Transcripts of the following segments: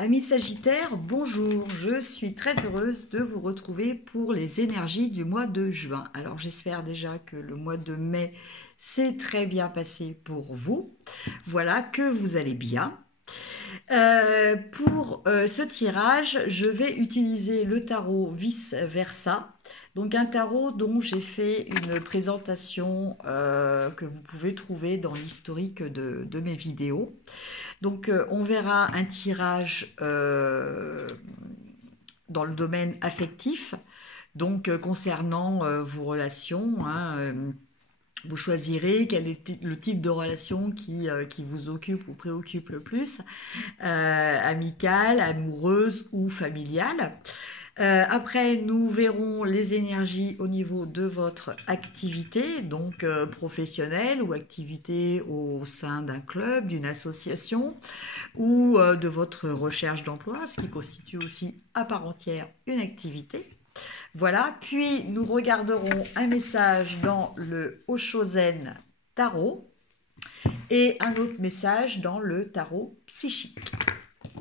Amis Sagittaires, bonjour, je suis très heureuse de vous retrouver pour les énergies du mois de juin. Alors j'espère déjà que le mois de mai s'est très bien passé pour vous. Voilà, que vous allez bien. Pour ce tirage, je vais utiliser le tarot vice-versa. Donc un tarot dont j'ai fait une présentation que vous pouvez trouver dans l'historique de mes vidéos. Donc on verra un tirage dans le domaine affectif, donc concernant vos relations. Vous choisirez quel est le type de relation qui vous occupe ou préoccupe le plus, amicale, amoureuse ou familiale. Après, nous verrons les énergies au niveau de votre activité, donc professionnelle ou activité au sein d'un club, d'une association ou de votre recherche d'emploi, ce qui constitue aussi à part entière une activité. Voilà, puis nous regarderons un message dans le Oshozen Tarot et un autre message dans le tarot psychique.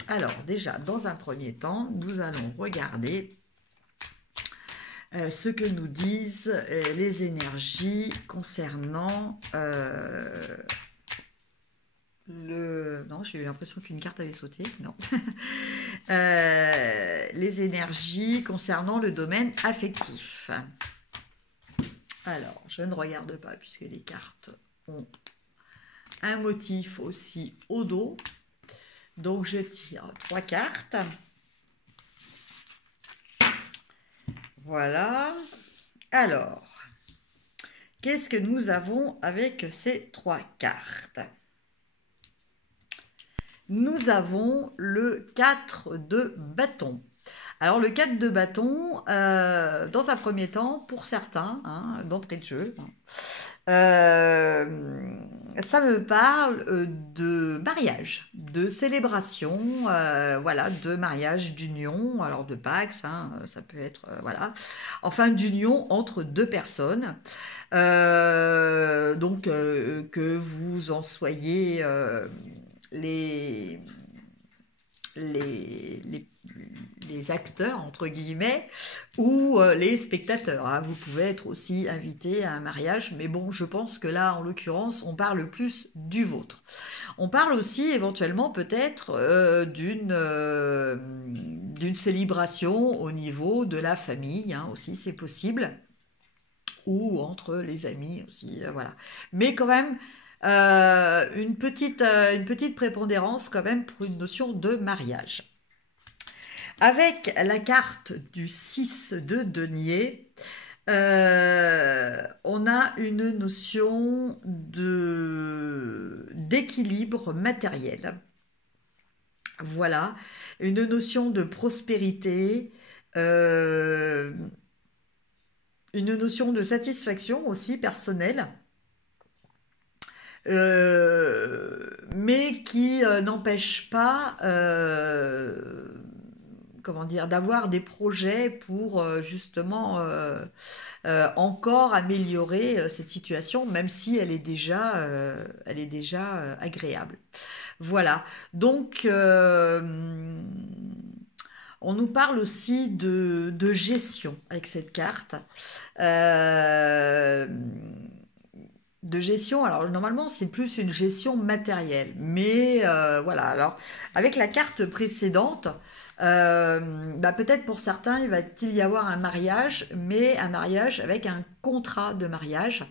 Alors déjà, dans un premier temps, nous allons regarder ce que nous disent les énergies concernant Non, j'ai eu l'impression qu'une carte avait sauté. Non. Les énergies concernant le domaine affectif. Alors, je ne regarde pas puisque les cartes ont un motif aussi au dos. Donc, je tire 3 cartes. Voilà. Alors, qu'est-ce que nous avons avec ces 3 cartes ? Nous avons le 4 de bâton. Alors le 4 de bâton, dans un premier temps, pour certains, d'entrée de jeu, ça me parle de mariage, de célébration, voilà, de mariage, d'union, alors de Pax, ça peut être, voilà, enfin d'union entre deux personnes, donc que vous en soyez les acteurs, entre guillemets, ou les spectateurs. Vous pouvez être aussi invité à un mariage, mais bon, je pense que là, en l'occurrence, on parle plus du vôtre. On parle aussi éventuellement peut-être d'une célébration au niveau de la famille, aussi, c'est possible, ou entre les amis aussi, voilà. Mais quand même, une petite prépondérance quand même pour une notion de mariage. Avec la carte du 6 de denier, on a une notion d'équilibre matériel. Voilà, une notion de prospérité, une notion de satisfaction aussi personnelle. Mais qui n'empêche pas comment dire, d'avoir des projets pour justement encore améliorer cette situation, même si elle est déjà agréable. Voilà, donc on nous parle aussi de gestion avec cette carte. De gestion, alors normalement c'est plus une gestion matérielle, mais voilà, alors avec la carte précédente, peut-être pour certains il va-t-il y avoir un mariage, mais un mariage avec un contrat de mariage,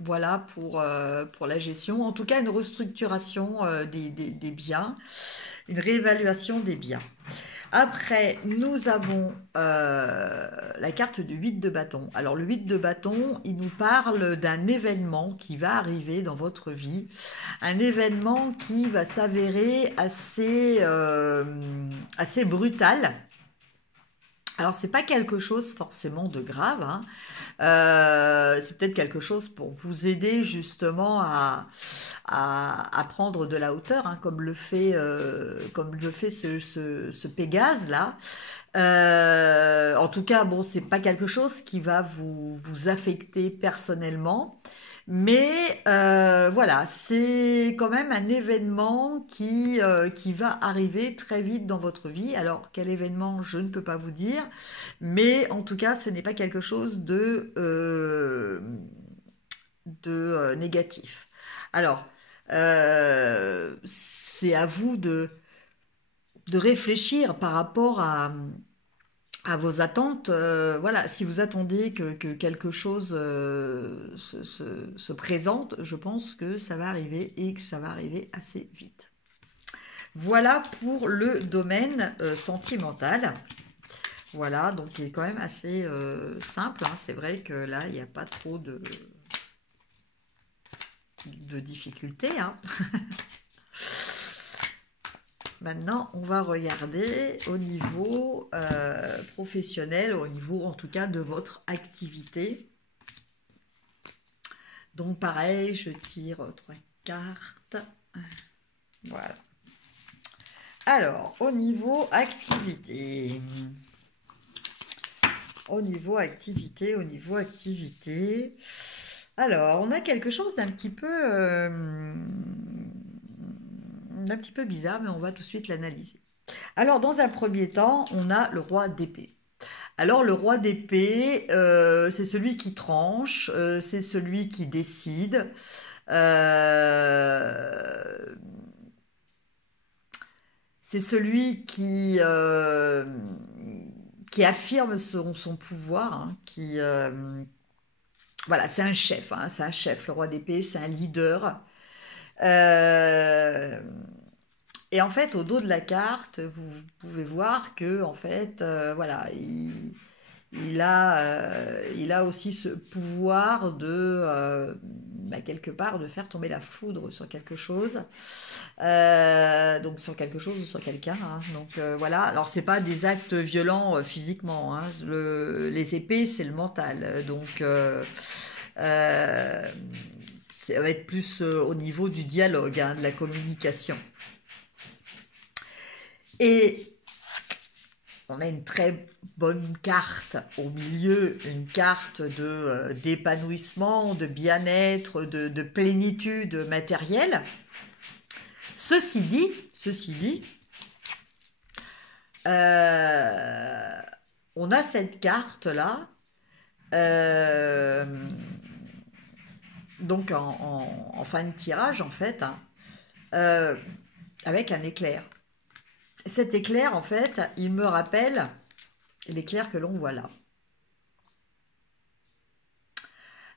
voilà pour la gestion, en tout cas une restructuration des biens, une réévaluation des biens. Après, nous avons la carte du 8 de bâton. Alors, le 8 de bâton, il nous parle d'un événement qui va arriver dans votre vie. Un événement qui va s'avérer assez brutal. Alors, c'est pas quelque chose forcément de grave. C'est peut-être quelque chose pour vous aider justement à prendre de la hauteur, comme le fait ce Pégase là. En tout cas, bon, c'est pas quelque chose qui va vous affecter personnellement, Mais voilà, c'est quand même un événement qui va arriver très vite dans votre vie. Alors, quel événement, je ne peux pas vous dire, mais en tout cas, ce n'est pas quelque chose de négatif. Alors, c'est à vous de réfléchir par rapport à vos attentes. Voilà, si vous attendez que quelque chose se présente, je pense que ça va arriver et que ça va arriver assez vite. Voilà pour le domaine sentimental. Voilà, donc il est quand même assez simple, hein. C'est vrai que là, il n'y a pas trop de difficultés, hein. Maintenant, on va regarder au niveau professionnel, au niveau en tout cas de votre activité. Donc pareil, je tire 3 cartes. Voilà. Alors, au niveau activité. Au niveau activité. Alors, on a quelque chose d'un petit peu bizarre, mais on va tout de suite l'analyser. Alors, dans un premier temps, on a le roi d'épée. Alors, le roi d'épée, c'est celui qui tranche, c'est celui qui décide. C'est celui qui affirme son pouvoir, hein, voilà, c'est un chef, hein, c'est un chef, le roi d'épée, c'est un leader. Euh, Et en fait, au dos de la carte, vous pouvez voir que, en fait, voilà, il a aussi ce pouvoir quelque part, de faire tomber la foudre sur quelque chose. Donc sur quelque chose ou sur quelqu'un, hein. Donc voilà. Alors c'est pas des actes violents physiquement, hein. Les épées, c'est le mental. Donc ça va être plus au niveau du dialogue, hein, de la communication. Et on a une très bonne carte au milieu, une carte d'épanouissement, de bien-être, de plénitude matérielle. Ceci dit, on a cette carte-là, donc en fin de tirage, en fait, hein, avec un éclair. Cet éclair, en fait, il me rappelle l'éclair que l'on voit là.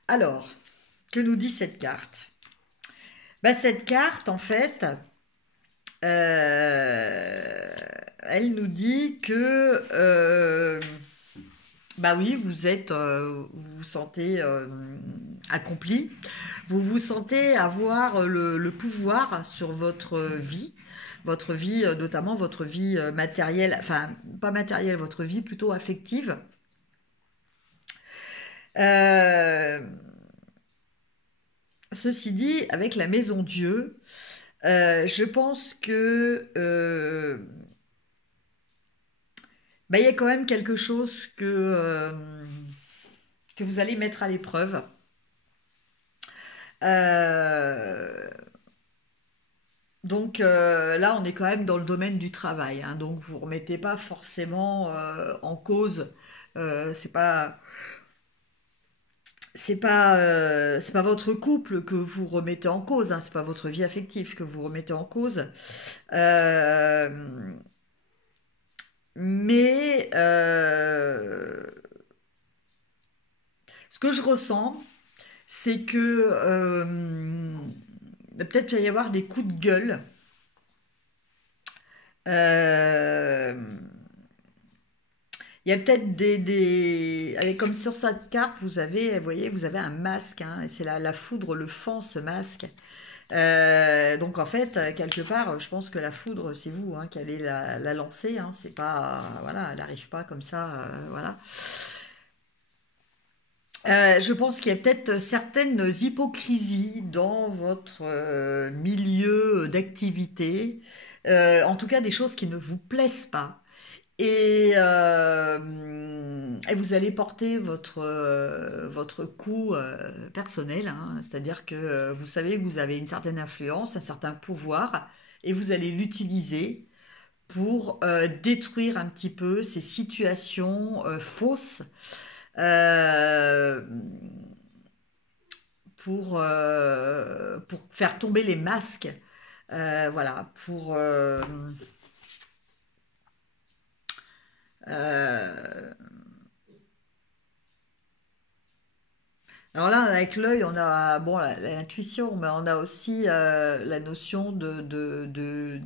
Alors, que nous dit cette carte? Cette carte, en fait, elle nous dit que, oui, vous vous sentez accompli, vous vous sentez avoir le pouvoir sur votre vie, notamment votre vie matérielle, enfin, pas matérielle, votre vie plutôt affective. Ceci dit, avec la maison Dieu, je pense que il y a quand même quelque chose que vous allez mettre à l'épreuve. Donc là, on est quand même dans le domaine du travail, hein. Donc vous remettez pas forcément en cause. C'est pas votre couple que vous remettez en cause, hein. C'est pas votre vie affective que vous remettez en cause. Mais ce que je ressens, c'est que peut-être il va y avoir des coups de gueule. Il y a peut-être comme sur cette carte, vous voyez, vous avez un masque, hein, et c'est la foudre le fend, ce masque. Donc en fait, quelque part, je pense que la foudre, c'est vous, hein, qui allez la lancer, hein. C'est pas, voilà, elle n'arrive pas comme ça, voilà. Je pense qu'il y a peut-être certaines hypocrisies dans votre milieu d'activité, en tout cas des choses qui ne vous plaisent pas Et vous allez porter votre coup personnel, hein. C'est-à-dire que vous savez que vous avez une certaine influence, un certain pouvoir, et vous allez l'utiliser pour détruire un petit peu ces situations fausses, euh, pour faire tomber les masques, voilà, euh, alors là, avec l'œil, on a bon l'intuition, mais on a aussi la notion de, de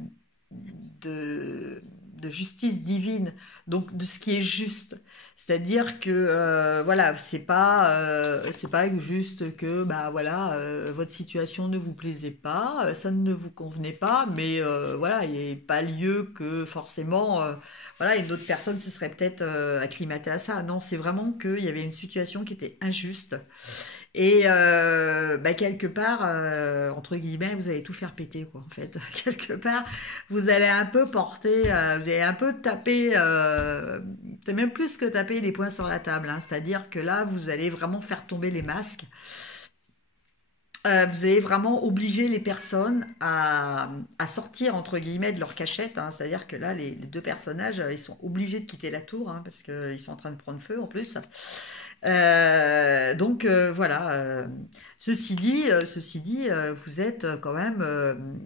justice divine, donc de ce qui est juste. C'est-à-dire que voilà, c'est pas juste que bah voilà, votre situation ne vous plaisait pas, ça ne vous convenait pas, mais voilà, il n'y a pas lieu que forcément voilà, une autre personne se serait peut-être acclimatée à ça. Non, c'est vraiment qu'il y avait une situation qui était injuste et bah, quelque part, entre guillemets, vous allez tout faire péter, quoi, en fait. Quelque part, vous allez un peu porter, vous allez un peu taper, c'est même plus que taper les poings sur la table, hein. C'est-à-dire que là, vous allez vraiment faire tomber les masques. Vous allez vraiment obliger les personnes à sortir, entre guillemets, de leur cachette, hein. C'est-à-dire que là, les deux personnages, ils sont obligés de quitter la tour, hein, parce qu'ils sont en train de prendre feu, en plus. Donc voilà. Ceci dit, vous êtes quand même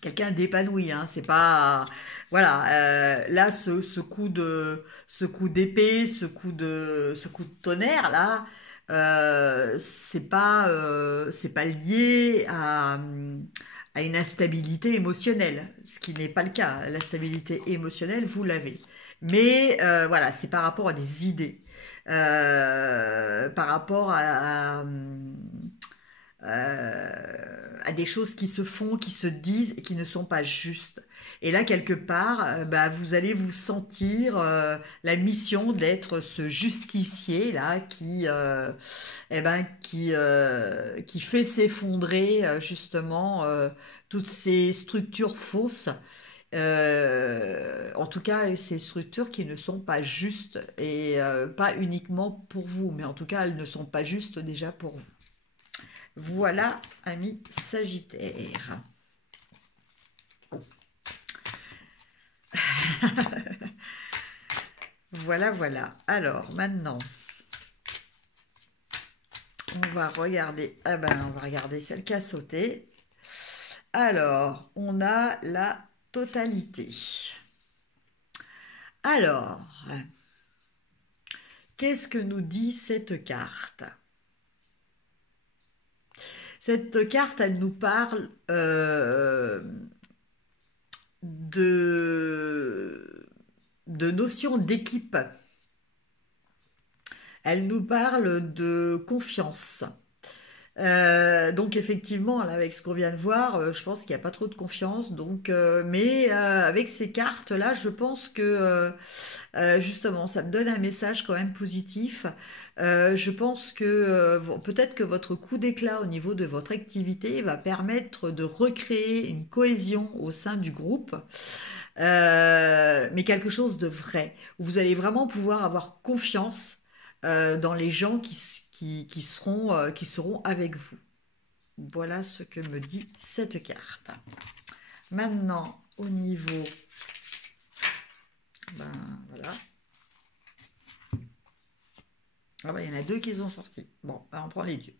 quelqu'un d'épanoui, hein. C'est pas voilà. Là, ce coup d'épée, ce coup de tonnerre là, c'est pas lié à une instabilité émotionnelle, ce qui n'est pas le cas. La stabilité émotionnelle, vous l'avez. Mais voilà, c'est par rapport à des idées, par rapport à des choses qui se font, qui se disent et qui ne sont pas justes. Et là, quelque part, bah, vous allez vous sentir la mission d'être ce justicier là qui fait s'effondrer justement toutes ces structures fausses. En tout cas, ces structures qui ne sont pas justes et pas uniquement pour vous, mais en tout cas, elles ne sont pas justes déjà pour vous. Voilà, ami Sagittaire. Voilà, voilà. Alors, maintenant, on va regarder. Ah ben, on va regarder celle qui a sauté. Alors, on a la totalité. Alors, qu'est-ce que nous dit cette carte? Cette carte, elle nous parle de notion d'équipe. Elle nous parle de confiance. Donc effectivement, là, avec ce qu'on vient de voir, je pense qu'il n'y a pas trop de confiance. Donc, mais avec ces cartes-là, je pense que justement, ça me donne un message quand même positif. Je pense que peut-être que votre coup d'éclat au niveau de votre activité va permettre de recréer une cohésion au sein du groupe, mais quelque chose de vrai. Vous allez vraiment pouvoir avoir confiance dans les gens qui seront avec vous. Voilà ce que me dit cette carte. Maintenant, au niveau... Ben, voilà. Ah ben, il y en a deux qui sont sortis. Bon, ben, on prend les deux.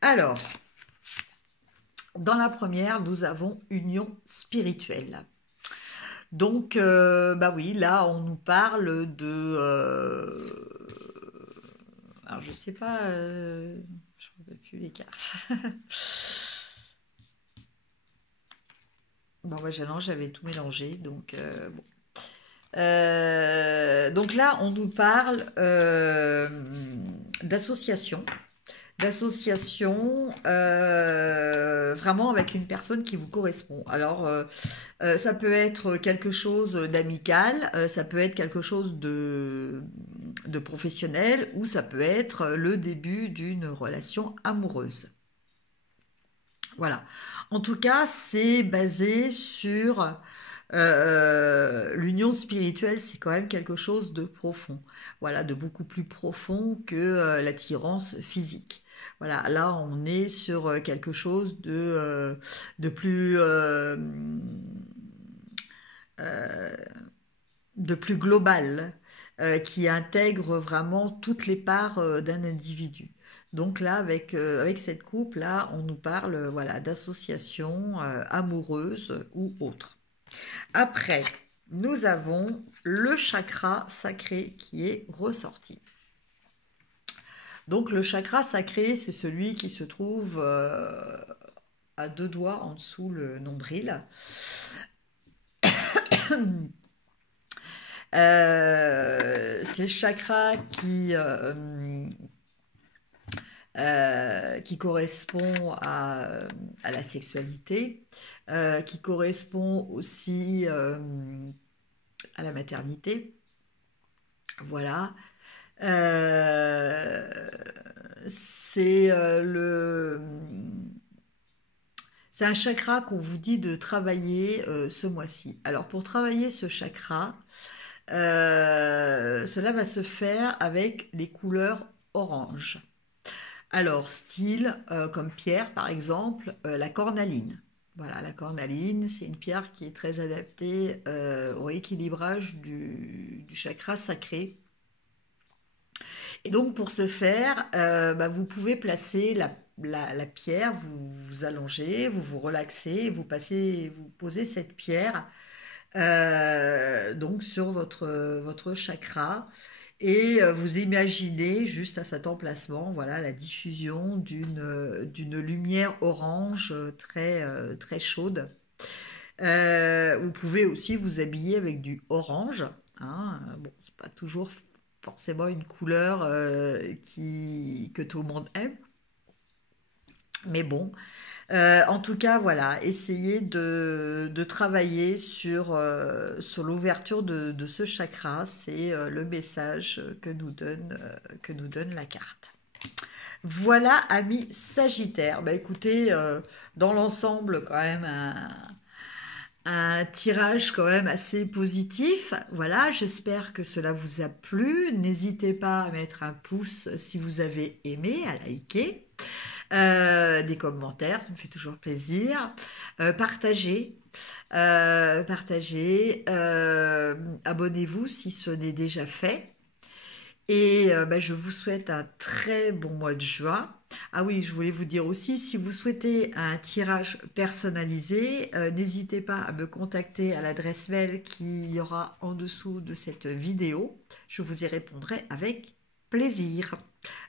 Alors, dans la première, nous avons union spirituelle. Donc, bah oui, là, on nous parle de... alors, je sais pas... je ne vois plus les cartes. Bon, bah, non, j'avais tout mélangé, donc bon. Donc là, on nous parle d'association. D'association vraiment avec une personne qui vous correspond. Alors, ça peut être quelque chose d'amical, ça peut être quelque chose de professionnel, ou ça peut être le début d'une relation amoureuse. Voilà. En tout cas, c'est basé sur l'union spirituelle, c'est quand même quelque chose de profond, voilà, de beaucoup plus profond que l'attirance physique. Voilà, là on est sur quelque chose de plus euh, de plus global, qui intègre vraiment toutes les parts d'un individu. Donc là, avec cette coupe, là, on nous parle voilà, d'associations amoureuses ou autres. Après, nous avons le chakra sacré qui est ressorti. Donc le chakra sacré, c'est celui qui se trouve à 2 doigts en dessous le nombril. C'est le chakra qui correspond à la sexualité, qui correspond aussi à la maternité. Voilà. C'est c'est un chakra qu'on vous dit de travailler ce mois-ci. Alors pour travailler ce chakra, cela va se faire avec les couleurs orange. Alors, style, comme pierre par exemple, la cornaline. Voilà, la cornaline, c'est une pierre qui est très adaptée au rééquilibrage du chakra sacré. Et donc, pour ce faire, vous pouvez placer la pierre, vous vous allongez, vous vous relaxez, vous posez cette pierre donc sur votre chakra et vous imaginez juste à cet emplacement voilà la diffusion d'une lumière orange très chaude. Vous pouvez aussi vous habiller avec du orange, hein. Bon, c'est pas toujours forcément une couleur que tout le monde aime, mais bon. En tout cas, voilà, essayez de travailler sur l'ouverture de ce chakra. C'est le message que nous donne la carte. Voilà, amis Sagittaires. Bah, écoutez, dans l'ensemble, quand même, un tirage quand même assez positif. Voilà, j'espère que cela vous a plu. N'hésitez pas à mettre un pouce si vous avez aimé, à liker. Des commentaires, ça me fait toujours plaisir. Partagez, abonnez-vous si ce n'est déjà fait. Et je vous souhaite un très bon mois de juin. Ah oui, je voulais vous dire aussi, si vous souhaitez un tirage personnalisé, n'hésitez pas à me contacter à l'adresse mail qui y aura en dessous de cette vidéo. Je vous y répondrai avec plaisir.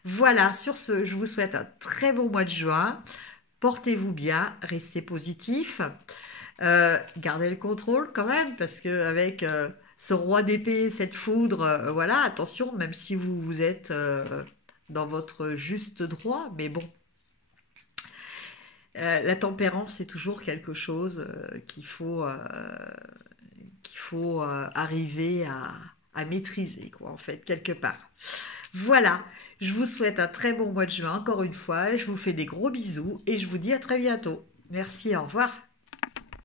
Voilà, sur ce, je vous souhaite un très bon mois de juin. Portez-vous bien, restez positifs. Gardez le contrôle quand même, parce qu'avec ce roi d'épée, cette foudre, voilà, attention, même si vous êtes dans votre juste droit, mais bon. La tempérance est toujours quelque chose qu'il faut arriver à maîtriser, quoi, en fait, quelque part. Voilà, je vous souhaite un très bon mois de juin, encore une fois, je vous fais des gros bisous et je vous dis à très bientôt. Merci, au revoir.